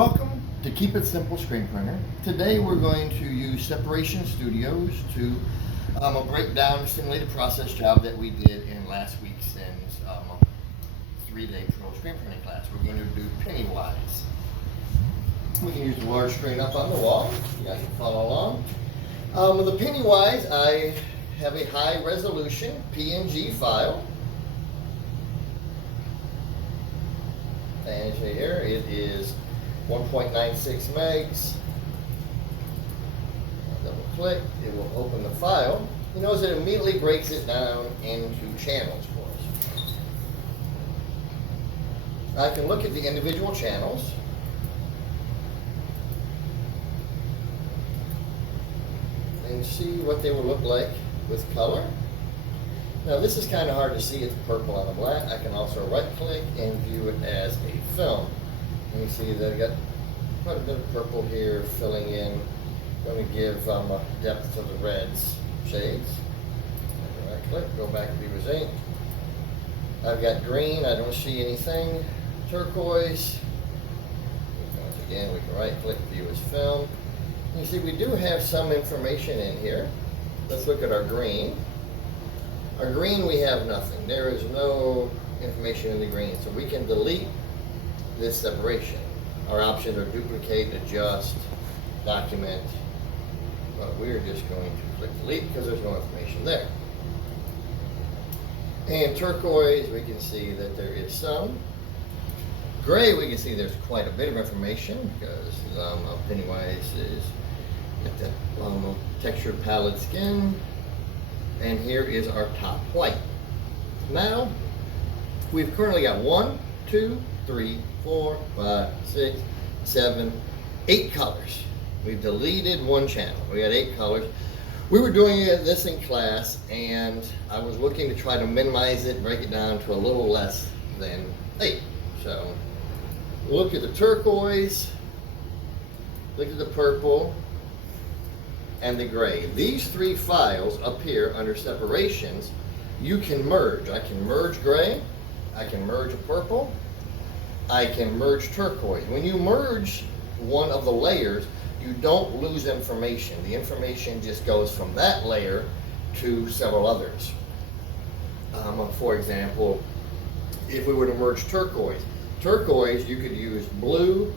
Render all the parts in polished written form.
Welcome to Keep It Simple Screen Printer. Today we're going to use Separation Studios to break down a simulated process job that we did in last week's 3-day pro screen printing class. We're going to do Pennywise. We can use the large screen up on the wall. You guys can follow along. With the Pennywise, I have a high resolution PNG file. And here it is 1.96 megs. I'll double click, it will open the file. You notice it immediately breaks it down into channels for us. I can look at the individual channels. And see what they will look like with color. Now this is kind of hard to see, it's purple on the black. I can also right click and view it as a film. And you see that I got quite a bit of purple here filling in. I'm going to give a depth to the reds shades. Right click, go back to view as ink. I've got green, I don't see anything. Turquoise. Once again, we can right click, view as film. You see we do have some information in here. Let's look at our green. Our green, we have nothing. There is no information in the green, so we can delete this separation. Our options are duplicate, adjust, document, but we're just going to click delete because there's no information there. And turquoise, we can see that there is some. Gray, we can see there's quite a bit of information because Pennywise is at that textured pallid skin. And here is our top white. Now, we've currently got 1, 2, 3, 4, 5, 6, 7, 8 colors. We've deleted one channel. We got 8 colors. We were doing this in class, and I was looking to try to minimize it, break it down to a little less than 8. So, look at the turquoise, look at the purple, and the gray. These 3 files up here under separations, you can merge. I can merge gray, I can merge purple, I can merge turquoise. When you merge one of the layers, you don't lose information. The information just goes from that layer to several others. For example, if we were to merge turquoise, you could use blue,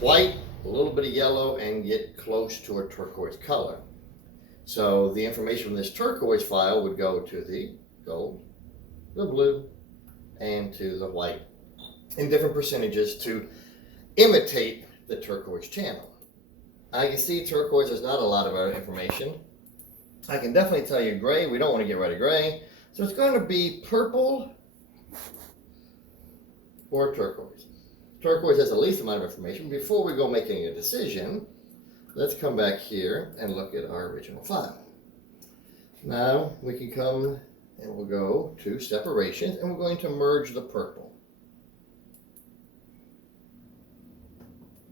white, a little bit of yellow, and get close to a turquoise color. So the information from this turquoise file would go to the gold, the blue, and to the white in different percentages to imitate the turquoise channel. I can see turquoise is not a lot of our information. I can definitely tell you gray, we don't want to get rid of gray. So it's going to be purple or turquoise. Turquoise has the least amount of information. Before we go making a decision, let's come back here and look at our original file. Now we can come and we'll go to separations and we're going to merge the purple.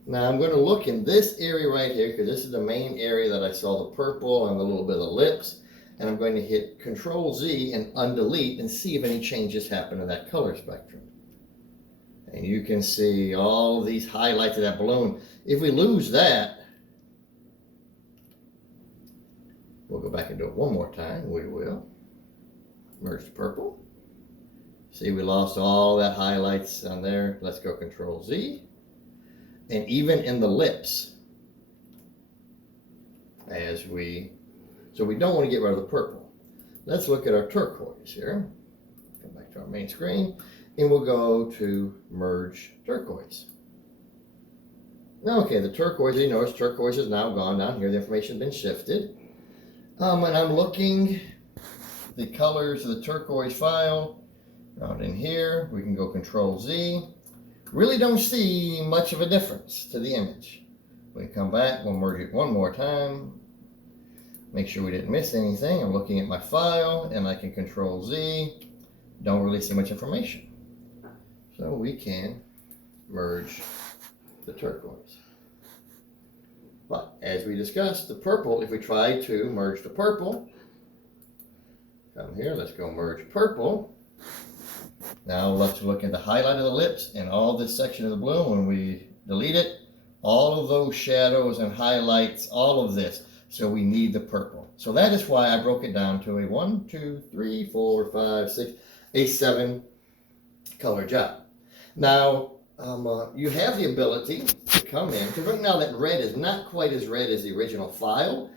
Now I'm going to look in this area right here because this is the main area that I saw the purple and a little bit of the lips, and I'm going to hit Control Z and undelete and see if any changes happen to that color spectrum. And you can see all of these highlights of that balloon. If we lose that, we'll go back and do it one more time. We will merge the purple. See, we lost all that highlights on there. Let's go Control Z. And even in the lips, so we don't want to get rid of the purple. Let's look at our turquoise here. Come back to our main screen. And we'll go to merge turquoise. Okay, the turquoise, you notice turquoise is now gone down here. The information has been shifted. And I'm looking the colors of the turquoise file out in here. We can go Control Z. Really don't see much of a difference to the image. We come back, we'll merge it one more time. Make sure we didn't miss anything. I'm looking at my file and I can Control Z. Don't really see much information. So we can merge the turquoise. But as we discussed, the purple, if we try to merge the purple, come here, let's go merge purple. Now let's look at the highlight of the lips and all this section of the balloon. When we delete it, all of those shadows and highlights, all of this. So we need the purple. So that is why I broke it down to a 1, 2, 3, 4, 5, 6, a 7 color job. Now, you have the ability to come in, because right now that red is not quite as red as the original file.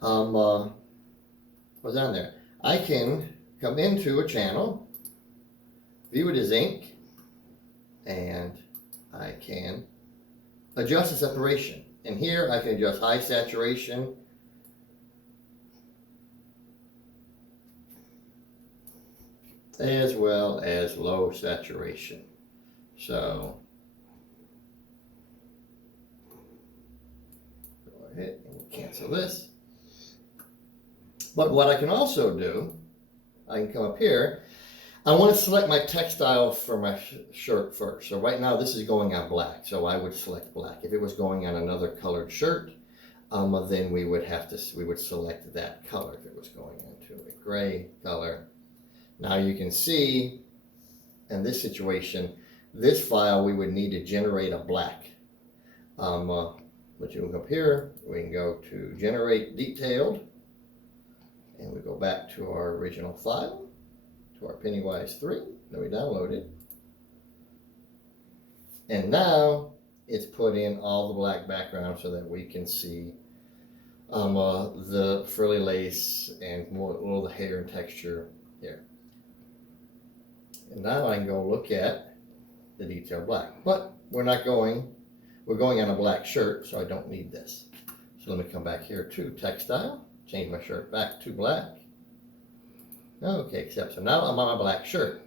What's on there? I can come into a channel, view it as ink, and I can adjust the separation. And here I can adjust high saturation, as well as low saturation. So go ahead and cancel this. But what I can also do, I can come up here. I want to select my textile for my shirt first. So right now this is going on black, so I would select black. If it was going on another colored shirt, then we would select that color. If it was going into a gray color. Now you can see in this situation, this file we would need to generate a black. But you can go up here, we can go to generate detailed, and we go back to our original file, to our Pennywise 3 that we downloaded. And now it's put in all the black background so that we can see the frilly lace and more, a little of the hair and texture here. And now I can go look at the detail black, but we're going on a black shirt, so I don't need this. So let me come back here to textile, change my shirt back to black. Okay, except so now I'm on a black shirt.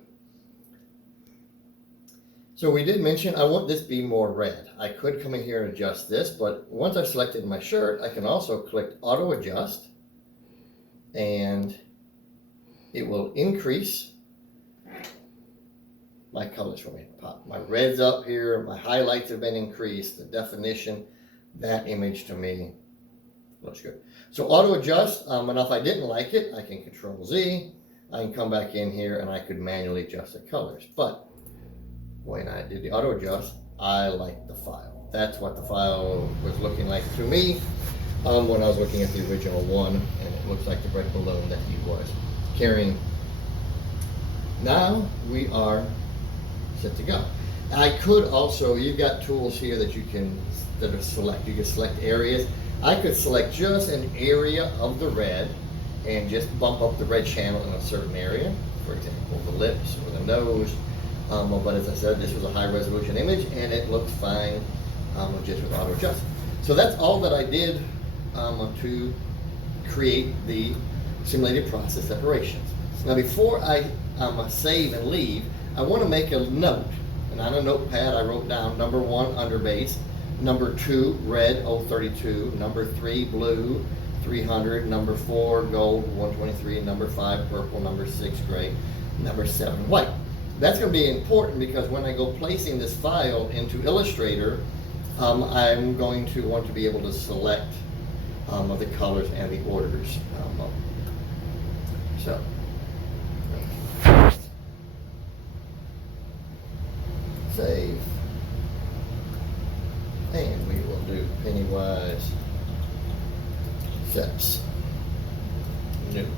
So we did mention I want this to be more red. I could come in here and adjust this, but once I've selected my shirt, I can also click auto adjust, and it will increase my colors for me. Pop my reds up here, my highlights have been increased, the definition, that image to me looks good. So auto adjust, and if I didn't like it, I can Control Z, I can come back in here and I could manually adjust the colors. But when I did the auto adjust, I liked the file. That's what the file was looking like to me when I was looking at the original one, and it looks like the red balloon that he was carrying. Now we are set to go. I could also, you've got tools here that you can select. You can select areas. I could select just an area of the red and just bump up the red channel in a certain area. For example, the lips or the nose. But as I said, this was a high resolution image and it looked fine just with auto adjust. So that's all that I did to create the simulated process separations. Now before I save and leave, I want to make a note, and on a notepad I wrote down number 1 underbase, number 2 red 032, number 3 blue 300, number 4 gold 123, number 5 purple, number 6 gray, number 7 white. That's going to be important because when I go placing this file into Illustrator, I'm going to want to be able to select the colors and the orders. So. Save, and we will do Pennywise Steps New, and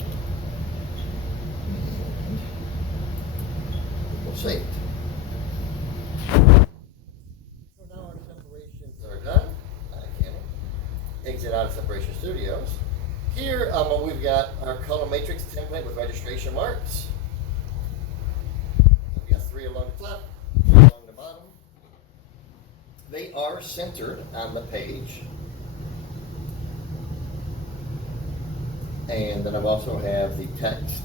we'll save it. So now our separations are done. I can exit out of Separation Studios. Here we've got our color matrix template with registration marks. We've got 3 along the top. Along the bottom. They are centered on the page. And then I also have the text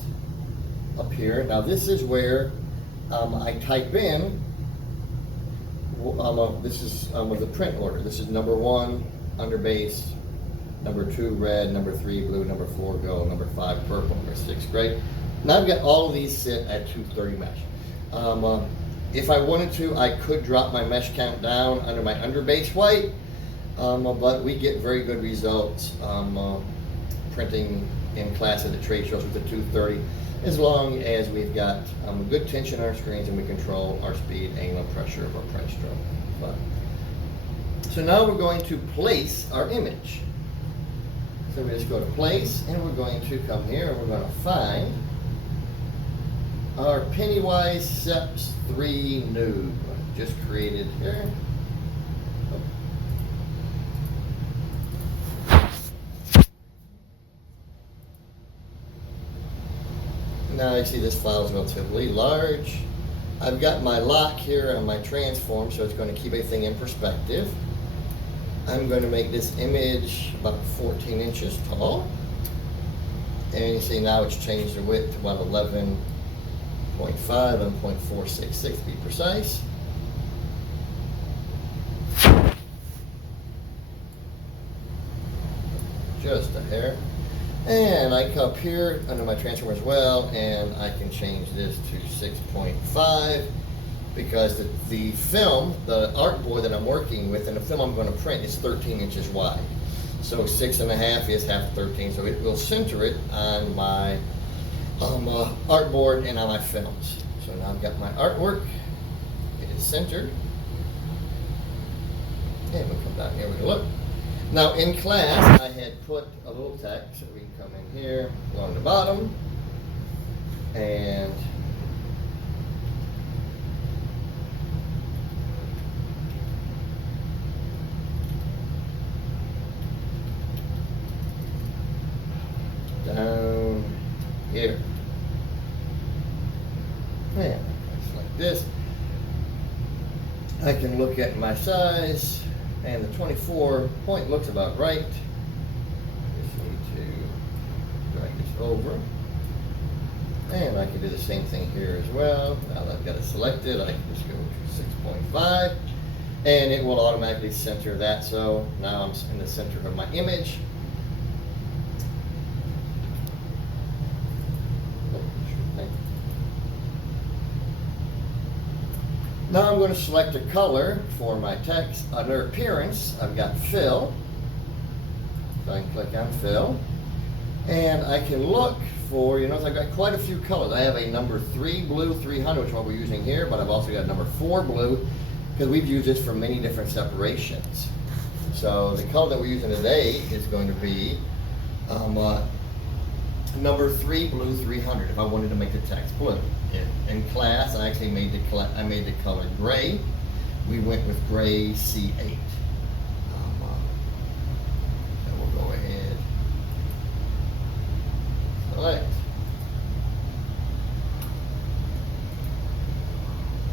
up here. Now this is where I type in, this is with the print order. This is number 1 underbase, number 2 red, number 3 blue, number 4 gold, number 5 purple, number 6 gray. Now I've got all of these set at 230 mesh. If I wanted to, I could drop my mesh count down under my underbase white, but we get very good results printing in class at the trade shows with the 230, as long as we've got good tension on our screens and we control our speed, angle, and pressure of our print stroke. But So now we're going to place our image. So we just go to place, and we're going to come here, and we're going to find our Pennywise Seps 3 nude. Just created here. Now you see this file is relatively large. I've got my lock here on my transform, so it's going to keep everything in perspective. I'm going to make this image about 14 inches tall. And you see now it's changed the width to about 11.5 and 0.466 to be precise. Just a hair. And I come up here under my transform as well, and I can change this to 6.5 because the film, the artboard that I'm working with, and the film I'm going to print is 13 inches wide. So 6.5 is half 13, so it will center it on my artboard and on my films. So now I've got my artwork. It is centered. And we'll come down here and look. Now in class, I had put a little text, so we can come in here along the bottom, and down here. And just like this. I can look at my size, and the 24 point looks about right. Just need to drag this over. And I can do the same thing here as well. Now that I've got it selected, I can just go to 6.5, and it will automatically center that. So now I'm in the center of my image. Now I'm going to select a color for my text. Under Appearance, I've got Fill. So I can click on Fill. And I can look for, you know, I've got quite a few colors. I have a number 3 blue 300, which is what we're using here, but I've also got number 4 blue, because we've used this for many different separations. So the color that we're using today is going to be number 3 blue 300, if I wanted to make the text blue. In class, I actually made the color gray. We went with gray C8. So we'll go ahead, select.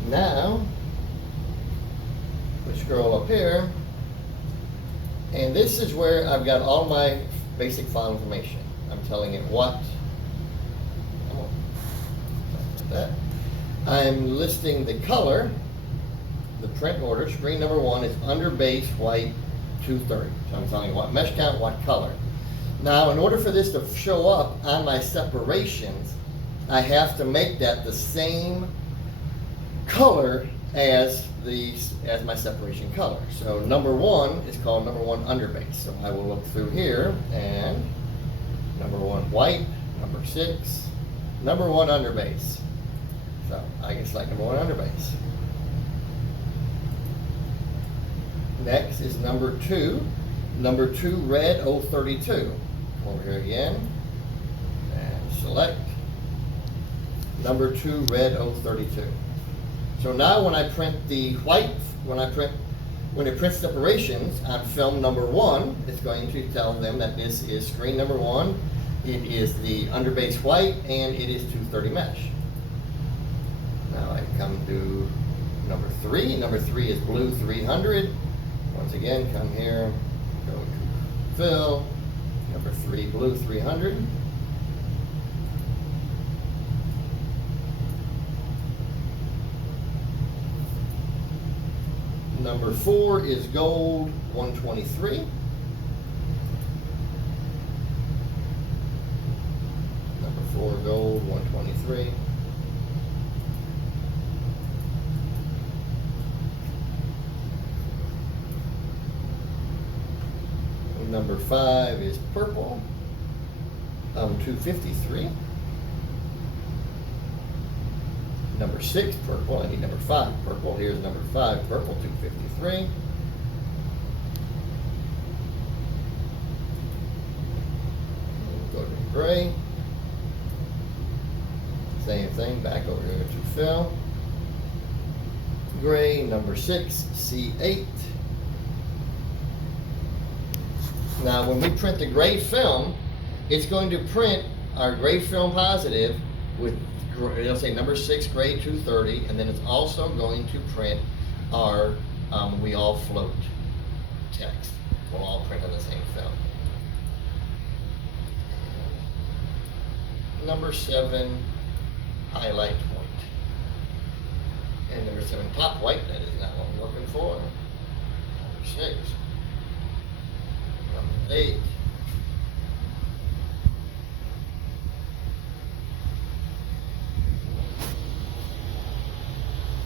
Now we scroll up here, and this is where I've got all my basic file information. I'm telling it what. That. I'm listing the color, the print order. Screen number 1 is under base white 230. So I'm telling you what mesh count, what color. Now, in order for this to show up on my separations, I have to make that the same color as my separation color. So number 1 is called number 1 under base. So I will look through here, and number 1 white, number 6, number 1 under base. So I can select number 1 under base. Next is number 2. Number 2 red 032. Over here again and select number 2 red 032. So now when I print the white, when it prints separations on film number 1, it's going to tell them that this is screen number 1. It is the underbase white, and it is 230 mesh. Now I come to number 3. Number 3 is blue 300. Once again, come here, go to fill. Number 3 blue 300. Number 4 is gold 123. Number 4 gold 123. Number 5 is purple, 253. Number 6 purple, I need number 5 purple. Here's number 5 purple, 253. gray. Same thing, back over here to fill. Gray, number 6, C8. Now when we print the gray film, it's going to print our gray film positive with, it'll say number 6 gray 230, and then it's also going to print our we all float text. We'll all print on the same film. Number 7 highlight white. And number 7 top white, that is not what we're looking for. Number 6. Number 8.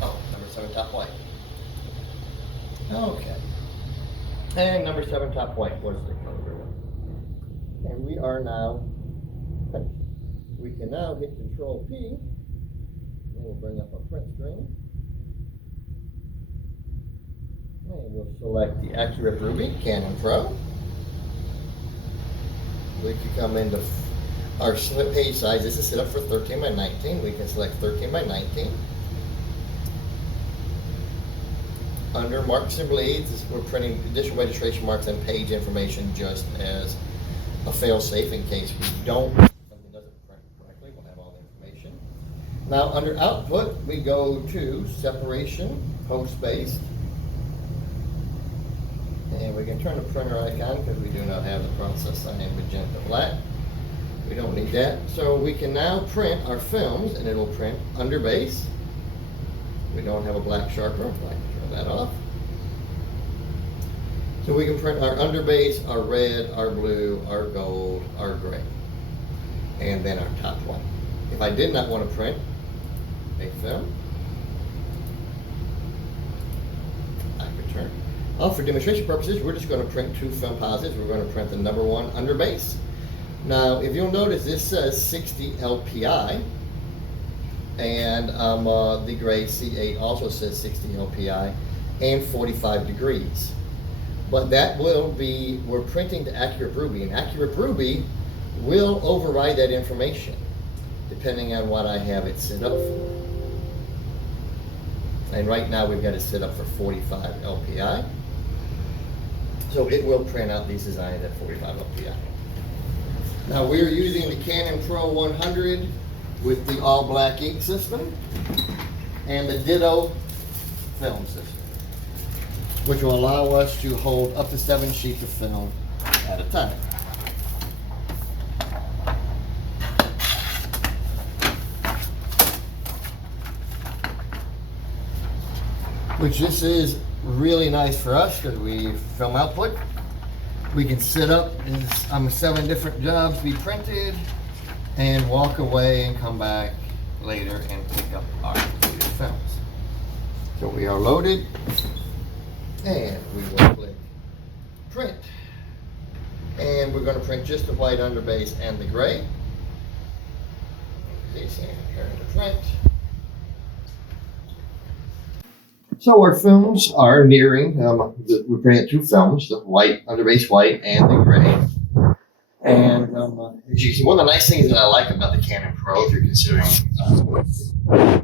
Oh, number 7 top white. Okay. And number 7 top white was the color. And we are now finished. We can now hit Control P. And we'll bring up a print screen. And we'll select the Accu-Rip Ruby Canon Pro. We can come into our page size. This is set up for 13 by 19. We can select 13 by 19. Under marks and bleeds, we're printing additional registration marks and page information just as a fail-safe in case we don't, something doesn't print correctly. We'll have all the information. Now under output, we go to separation, post-based. And we can turn the printer icon because we do not have the process sign in magenta black. We don't need that. So we can now print our films, and it'll print under base. We don't have a black sharper. I can turn that off. So we can print our underbase, our red, our blue, our gold, our gray, and then our top white. If I did not want to print a film, I could turn. Oh, for demonstration purposes, we're just going to print 2 film positives. We're going to print the number 1 underbase. Now, if you'll notice, this says 60 LPI, and the gray C8 also says 60 LPI and 45 degrees. But that will be, we're printing to Accu-Rip Ruby, and Accu-Rip Ruby will override that information depending on what I have it set up for. And right now we've got it set up for 45 LPI. So it will print out these designs at 45 LPI. Now we're using the Canon Pro 100 with the all black ink system and the Ditto film system, which will allow us to hold up to 7 sheets of film at a time. Which this is really nice for us because we film output. We can set up 7 different jobs be printed and walk away and come back later and pick up our completed films. So we are loaded and we will click print. And we're going to print just the white underbase and the gray. This and turn to print. So our films are nearing, we're printing 2 films, the white, underbase white, and the gray. And as you can see, one of the nice things that I like about the Canon Pro, if you're considering Canon Pro 100,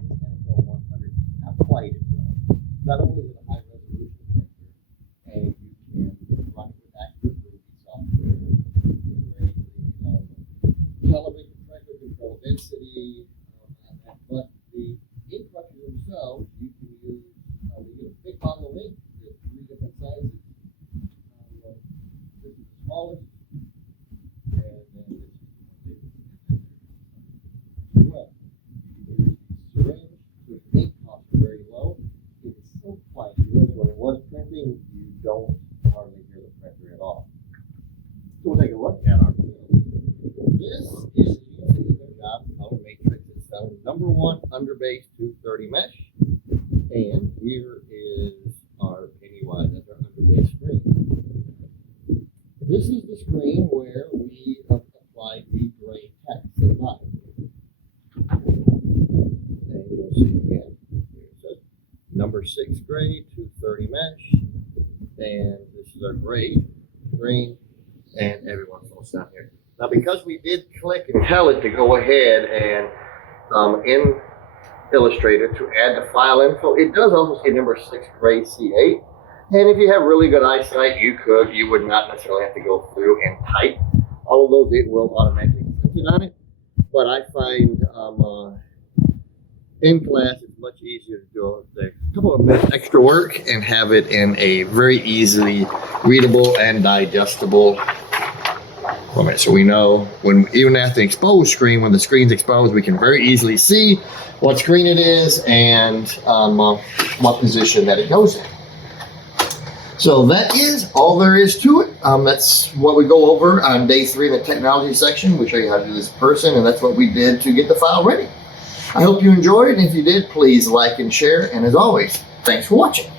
how white it runs. Not only is it a high resolution printer, and you can run it with Accu-Rip Ruby software, television pressure control density, but the ink brushes themselves, you can use we get a big bottle of ink with 3 different sizes. This is the smallest, and then this is the biggest. Well, you can use the syringe, so the ink costs are very low. It is so quiet. You really, when it was printing, you don't hardly hear the printer at all. So we'll take a look at our film. This is the job color matrix. It's found number 1 underbase 230 mesh. And here is our Pennywise, that's our underbase screen. This is the screen where we have applied the gray text to the bottom. And you'll see again, here it says number 6 gray, 230 mesh. And this is our gray, green, and everyone's all down here. Now, because we did click and tell it to go ahead and in Illustrator to add the file info, it does also say number 6 gray C8. And if you have really good eyesight, you would not necessarily have to go through and type all of those. It will automatically print it on it. But I find in class it's much easier to do a couple of minutes extra work and have it in a very easily readable and digestible format. So we know when, even at the exposed screen, when the screen's exposed, we can very easily see what screen it is and what position that it goes in. So that is all there is to it. That's what we go over on day 3 in the technology section. We show you how to do this in person, and that's what we did to get the file ready. I hope you enjoyed, and if you did, please like and share. And as always, thanks for watching.